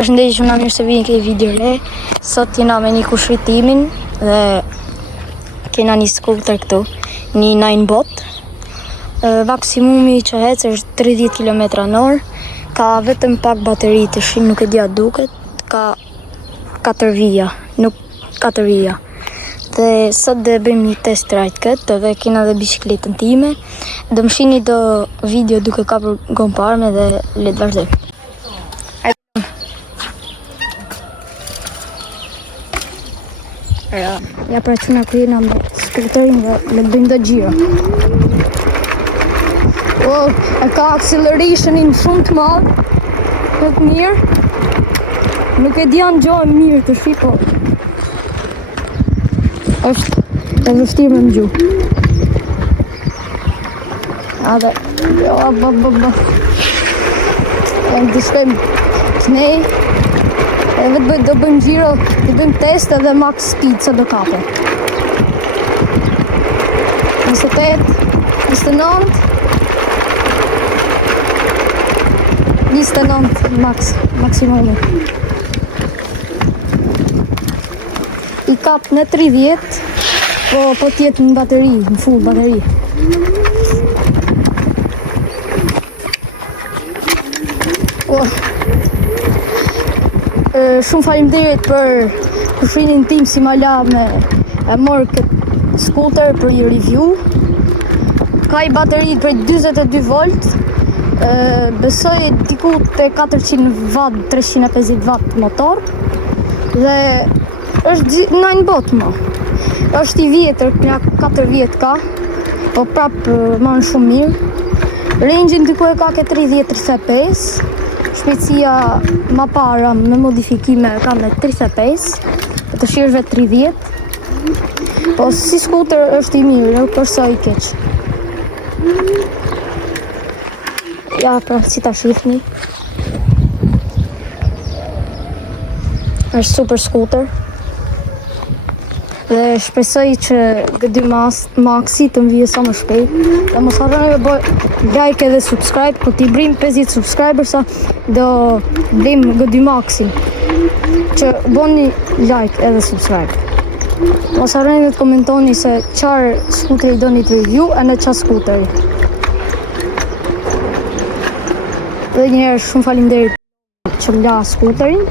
Përshëndetje, shumë mirë se vini këtë video re. Sot jena me një kushritimin dhe kena një skuter këtu, një 9bot. Maksimumi që hecë është 30 km/h. Ka vetëm pak bateri të shim, nuk e dia duket. Ka 4 vija, nuk 4 vija. Dhe sot dhe bëjmë një test ride këtë dhe kena dhe bicikletën time. Do më shihni do video duke kapur gomparme dhe le të vazhdojmë. Ja pra që nga kryena me skuterin dhe le të bëjmë do gjiro. E ka accelerationin shumë të madh, të mirë. Nuk e di anë gjojnë mirë të shi, po është e vështirë me më gjuhë. Adhe, e në të shkojmë kënej. E vetë do bëjmë gjiro, do bëjmë test edhe max speed sa do kape. 28, 29, 29 maksimumi. I kap në 30, po tjetë në bateri, në full bateri. Shumë faleminderit për kushrinin tim si ma la me e morë këtë skuter për një review. Ka i bateri për 22 volt, besoj diku të 400 watt, 350 watt motor. Dhe është 9bot më. është I vjetër, nga 4 vjet ka, po prapë manë shumë mirë. Range-in diku e ka ke 30-35. Shpejtësia ma para me modifikime ka me 35, të shirëve 30. Po si skuter është I mirë, nuk është sa I keq. Ja, pra, si ta shifni. është super skuter. Dhe shpresoj që G2 Maxi të më vije sa më shpejt. Dhe mos harroni me bëj like edhe subscribe, po t'i brim 50 subscribers sa do brim G2 Maxin. Që bëni like edhe subscribe. Mos harroni të komentoni se çfarë skuteri doni të review e në çfarë skuteri. Dhe njëherë shumë faleminderit që më la skuterin.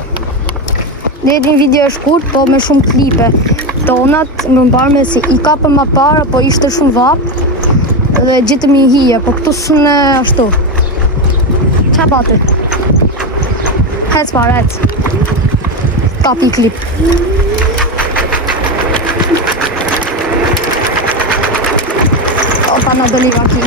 Ne një video e shkurt, po me shumë klipe. Tonat më mbarme se I kapëm ma para, po ishte shumë vap dhe gjitëm I hije, po këtu sune ashtu. Qa pati? Hec para, hec. Kapi klip. Opa, na doli vaki.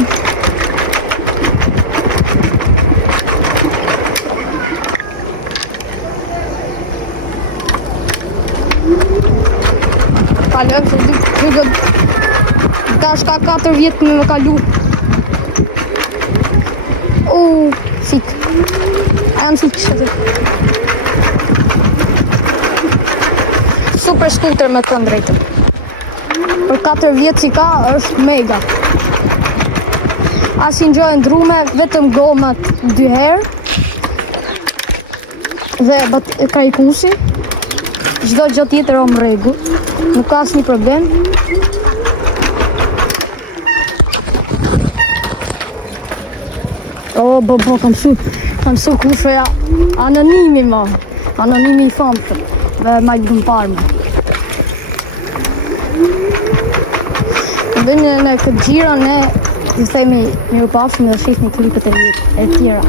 Kalëm se ta është ka 4 vjetë me më kalu. Fik. A janë fik shëtë. Super skuter me të ndrejtëm. Për 4 vjetë si ka, është mega. As I ngjojë ndrume, vetëm gomat 2 herë. Dhe karikusi. Çdo gjë tjetër o më rregull. Nuk ka asnjë problem. Kam su kushëja anonimi ma. Anonimi I famshëm. Dhe ma I gëmparme. Dhe në këtë gjira ne I themi mirupafshim dhe shihni klipet e tjera.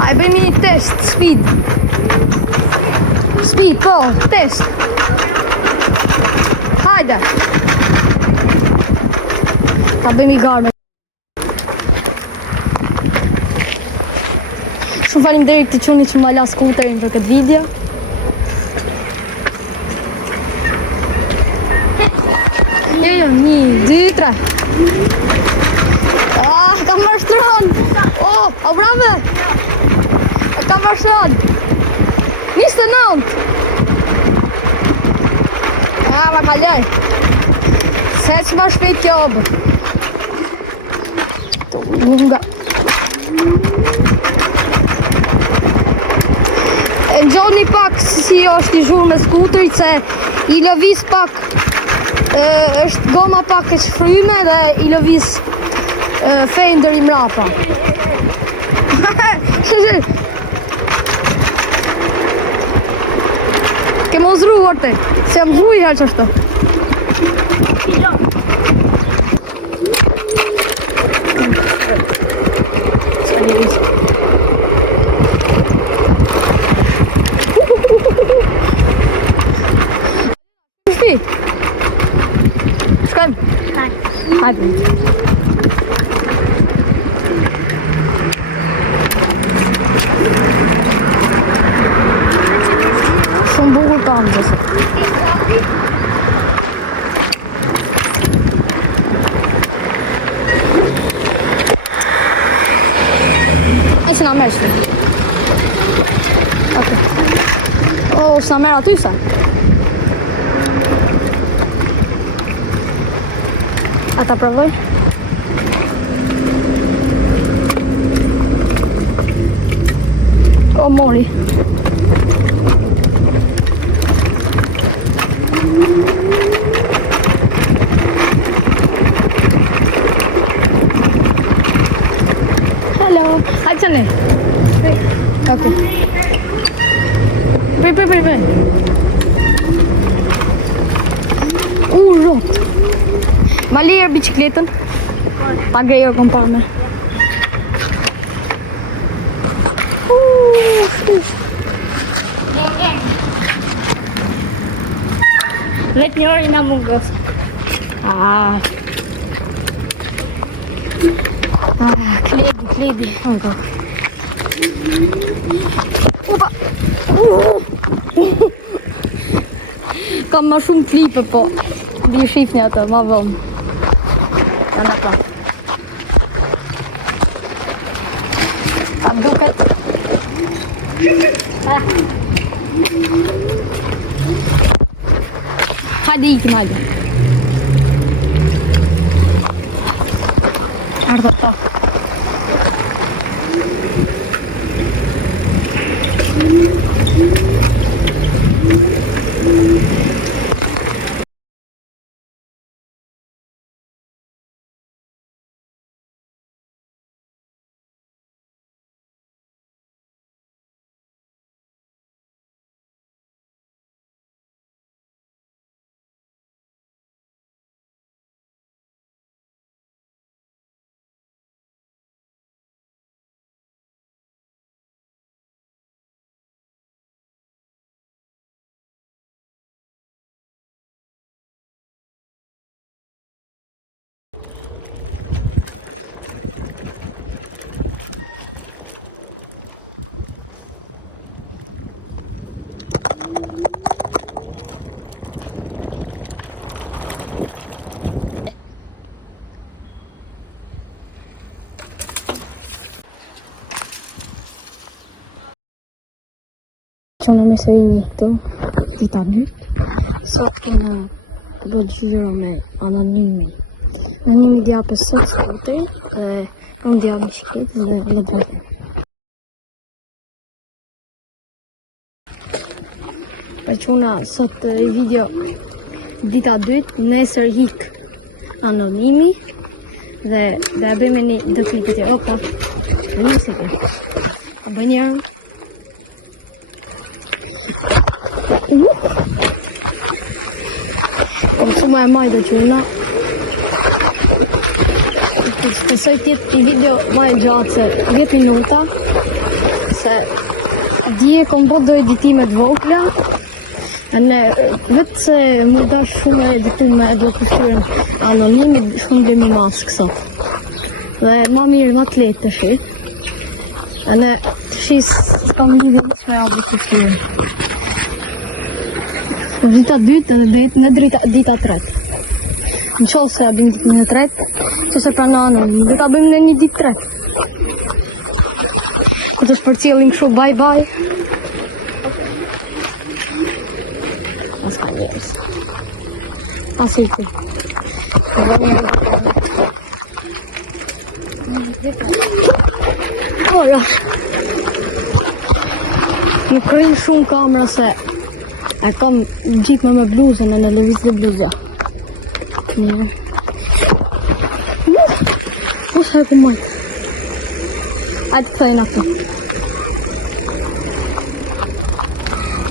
A e bëjmë një test speed. Speed, po, test. Hajde. Ta bëjmë I garme. Shumë faleminderit të quni që më la skuterin për këtë video. Jo, 1, 2, 3. Kam mashtron. A brave. Kam mashtron. 29. Ma kaloj. Se që ma shpejt kjo obë. Lunga. Shikoni pak si është i zhurë me skuterit, se i lëviz pak, është goma pak e shfryme dhe i lëviz fender i mrapa. Ke mos zru, orte, se jam zru i herë që është. Shkojmë? Hajde. Shumë bukur tamë gjëse. E që nga merë shtë? Ok. O, së nga merë aty sa? A ta provoj? O, mori. Hello. Hajde që ne? Ok. Prej. Rot. Ma lirë bicikletën. Pa grejër kom parë me. Vet një orë i nga mungës. Kledi. Opa. Kam ma shumë klipe, po. Bi shifni ato, ma vëmë. Janë ato. A duket. Hajde ikim, hajde. Ardhë ta. Sono messo inizio di tardi. So che lo giro me anonimi. Anonimi di apë sot scooter e unë di apë bicikletë dhe le drejtë. Përquna sot video dita 2, nesër hik anonimi dhe e bëjmë një do klipet e opa. Një sekund. A bëj njerën. Shumë e majtë që una. Shpesoj tjetë i video ma e gjatë se 10 minuta. Se dje kom bërë do editimet vogla. Vetë se mu da shumë editume e do kështyrën anonimi, shumë dhe mi maskë sot. Dhe ma mirë ma të letë të shi. Të shi s'kam një dhe me abë kështyrën. Dita 2 dhe në dita 3. Në qovë se abim ditë në 3, që se prananëm, dhe ta bëjmë në një ditë 3. Këtë është për cilin këshu bye. As ka njërës. As i të. Oja. Nuk rrin shumë kamera se e kam gjip me bluzën e në lëviz dhe bluzja. Usha e ku majtë. Ajtë këthejnë ato.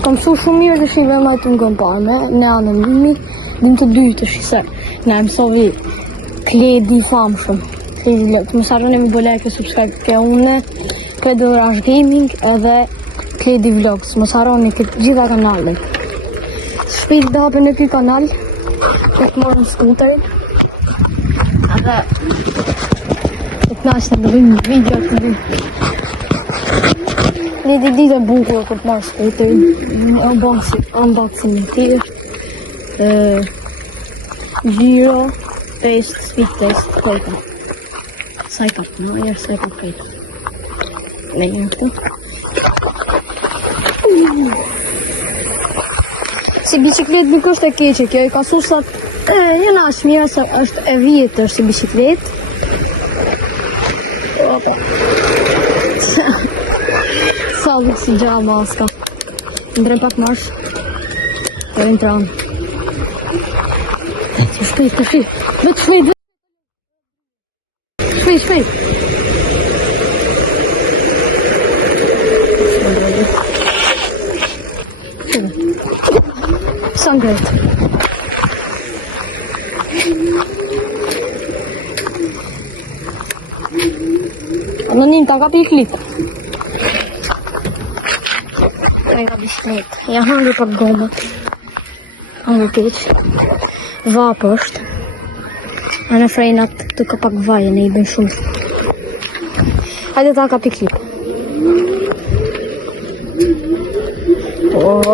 Kam su shumë mirë të shive majtë në këmpame, ne anën limi, dim të dy të shise. Ne mësovi kledi famshëm. Kledi lëtë. Mësarën e mi like e subscribe ke une, Kledi Rush Gaming edhe Kledi Vlogs. Mësaroni këtë gjitha kanalin. Shpejt dhe hapën e këtë kanal, këtë morën skuterin. Edhe këtë nashtë në bëjmë video të bëjmë. Një ditë e bukur këtë marë skuterin, unboxing në tjerë, Giro, test, speed test, kojta. Saj kartë, no, jërë saj kartë kojta. Me një këtu. Si biciklet nuk është e keqe kjo, i ka susat, jena është mira se është e vjetër si biciklet. Opa. Salë si gja maska. Ndrem pak marsh. E në tranë. Shpejt, vetë shpejt. Shpejt. Sangret. Anonim, ta ka piklit. Ta ka biciklet. Ja hangër pak gomët. Hangër keq. Vapë është. A në frejnat të ka pak vaje, ne i bëjnë shumë. Hajde ta ka piklit.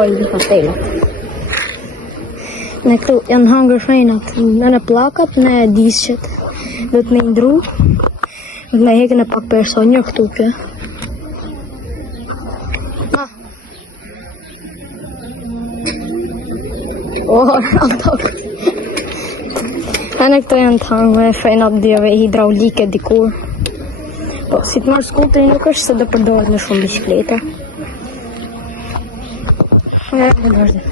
I ka telat. Në këtu janë hangër frejnat, në plakat, në disqet, dhe të në indru, dhe në hekën e pak personjë këtu kë. Në këto janë të hangë e frejnat dhjeve hidraulike dikur. Po, si të marrë skuteri nuk është se dhe përdoret në shumë bicikleta. Dhe vazhdim.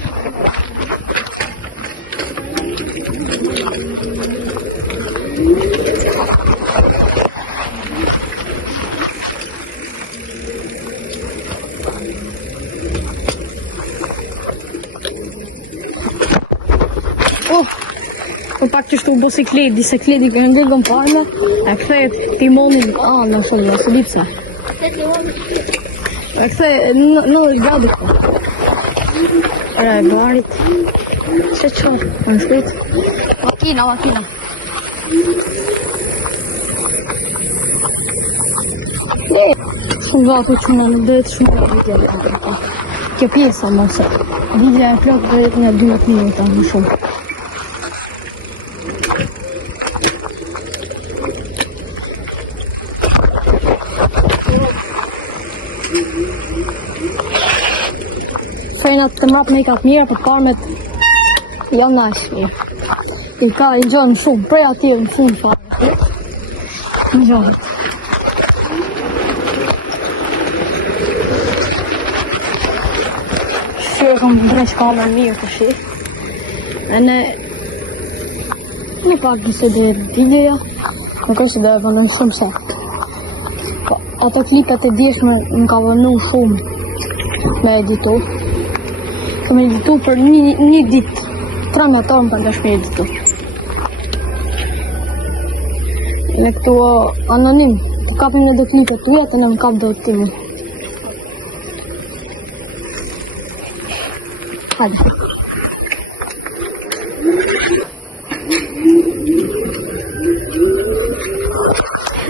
Po pak që shtu bosi kledi, se kledi kërë ndegën parme, e këthe timonin, në shumë, në së ditë sa. E këthe në gradu ko. Era e barit. Që qërë, në shpet. Makina. Shumë vaku që në dhejtë shumë video. Kjo pjesa mëse. Video e plot dhe në 12 minuta në shumë. Frenat të mrap me i ka të mira, për parmet janë nash mirë. I ka i gjonë shumë, prej ati në shumë farë. Në gjohët. Shqyre kom dresh kamerën mirë të shi. E në pak nëse dhe videoja, nuk është dhe vëndën shumë sakt. Ato klipet e djeshme më ka vëndu shumë me editu. Kam editu për një ditë, 13 orë më kanë dashme editu. Me këtu anonim, të kapim në do klipet të jetë, në më kap do të timi. Hajde.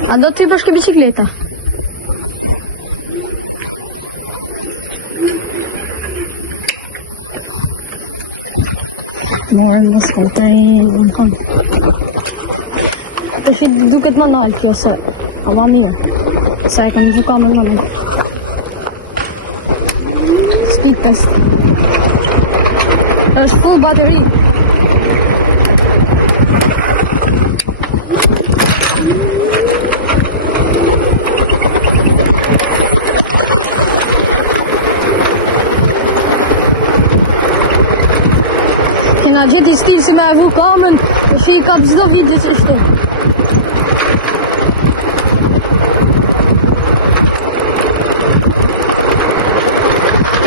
A do të i bashkë bicikleta? Morën në skuterin, në kanë. Të shi duket më nalë kjo se, ama mirë. Se e kam në kamerë në në. Speed test. është full battery. na gjeti stil si me e vu kamën, që i ka çdo video që shtu.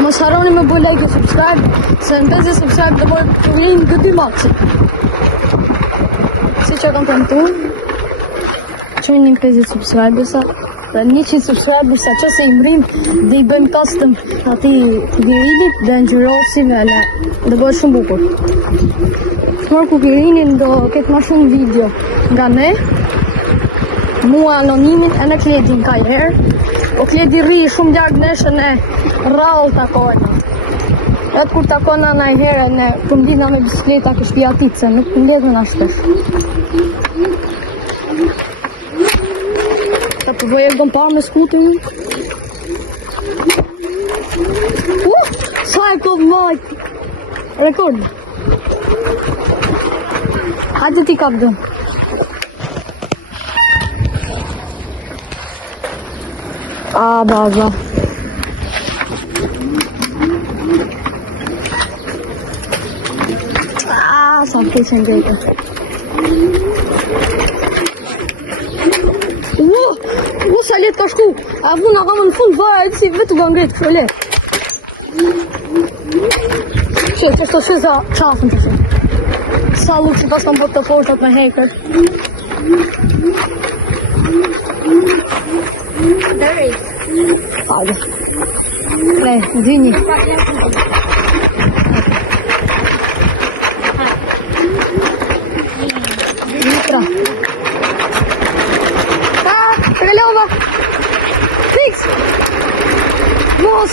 Mos harroni me bëj like e subscribe, se në 50 subscribe të bëjmë të vlinë të 2 maxi. Si që kam premtuar, çojmë 50 subscribe sa, dhe 100 subscribe sa që se i mrim dhe i bëjmë custom ati kukirinit dhe ngjyrosim e dhe bëhet shumë bukur. Smor kukirinin do ketë ma shumë video nga ne, mua anonimin e në Kledin ka i herë, o Kledi rri shumë largë neshën e rrallë takojna. Edhe kur takojna na i herë ne përmlidna me bisikleta ke shtëpia tit, se nuk përmlidhën ashtesh. Ta përvoj e gëm parë me skuterin. Sa e kom majt! Rekord! Hajde ti kap dëm. Baba. Sa keqen gjete. Sa letë ka shku. A vuna kam në fund vara e si vetë ka ngretë kështë letë. Që shto që za qafën të se. Sa lukë që pas kam bët të fortat me hacker. Hajde. Ne, zini. Mitra. Regalova. Fix. Mos.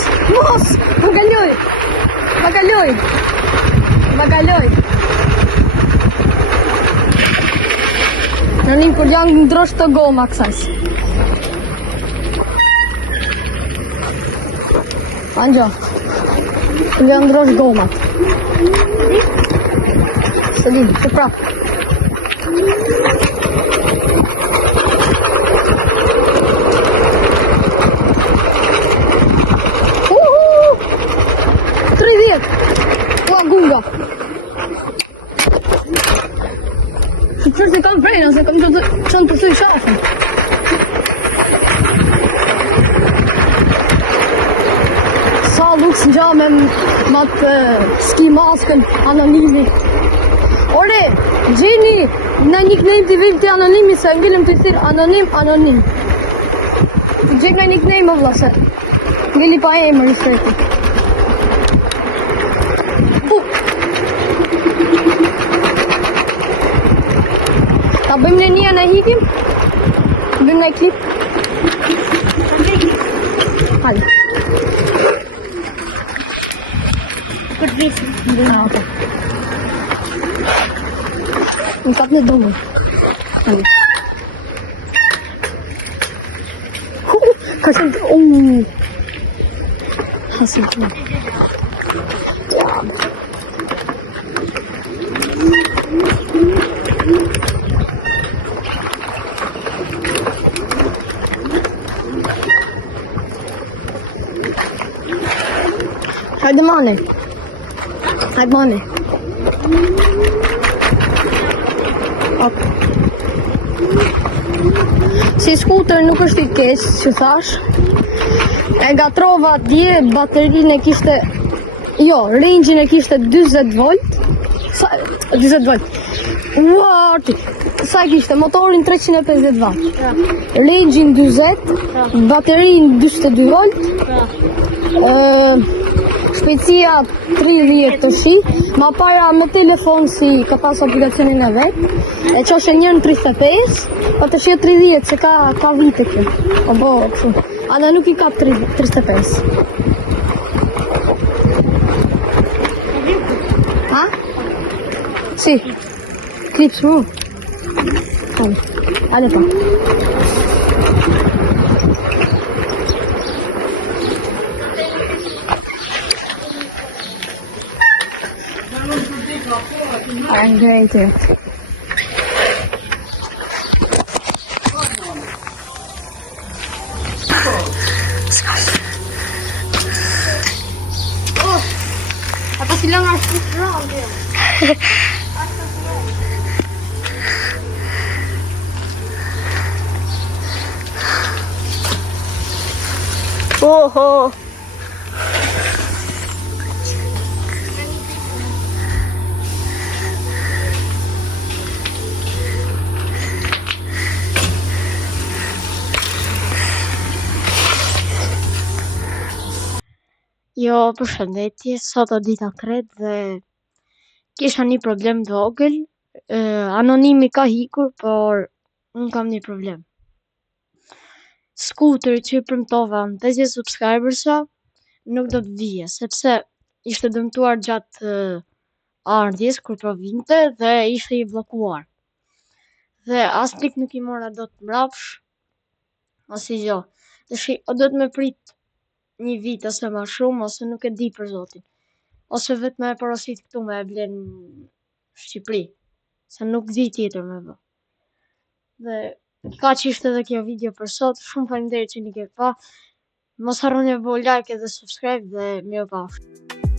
Bagalhoj. Në një kur janë ndrosh të goma kësajs. Anjo, kur janë ndrosh gomat. Selim, të prapë. Qërë se kam frejna, se kam qënë të thuj shafën. Sa lukës në gjame matë ski maskën anonimi. Ore, gjeni në nickname të vim të anonimi, se ngilëm të thirë anonim. Gjek me nickname më vlase. Ngili pa emër i shreti. Ta bëjmë në një në hikim? Bëjmë në klip? Hajde. Këtë visim. Bëjmë në ota. Në kap në domë. Hajde. Ka shumë të... Hasim të... Hajde mane. Ok. Si skuter nuk është i keq, që thash. E gatrova dje, baterinë e kishte... Jo, range-in e kishte 20 volt. 20 volt. Uarti. Sa kishte? Motorin 350 watt. Range-in 20, baterinë 22 volt. Shpejtësia 30 të shi, ma para me telefon si ka pas aplikacionin e vetë, e që është njën 35, pa të shje 30 se ka vite kjo, o bo, kështu, ana nuk I ka 35. Ha? Si, klips mu. Hajde pa. I'm great. Apa silang aku Oho. Jo, përshëndetje, sot o dita tret dhe kisha një problem të vogël. Anonimi ka hikur, por unë kam një problem. Skuteri që i premtova në 50 subscribersa nuk do të vije, sepse ishte dëmtuar gjatë ardhjes kur provinte dhe ishte i bllokuar. Dhe as klik nuk i mora dot mbrapsh, asgjë. O do të më prit një vit ose më shumë, ose nuk e di për zotin. Ose vetë me e porosit këtu me e blen në Shqipëri, se nuk di tjetër me bë. Dhe ka që ishte edhe kjo video për sot, shumë faleminderit që një ke pa. Mos harroni me bëu like edhe subscribe dhe mirë pafshim.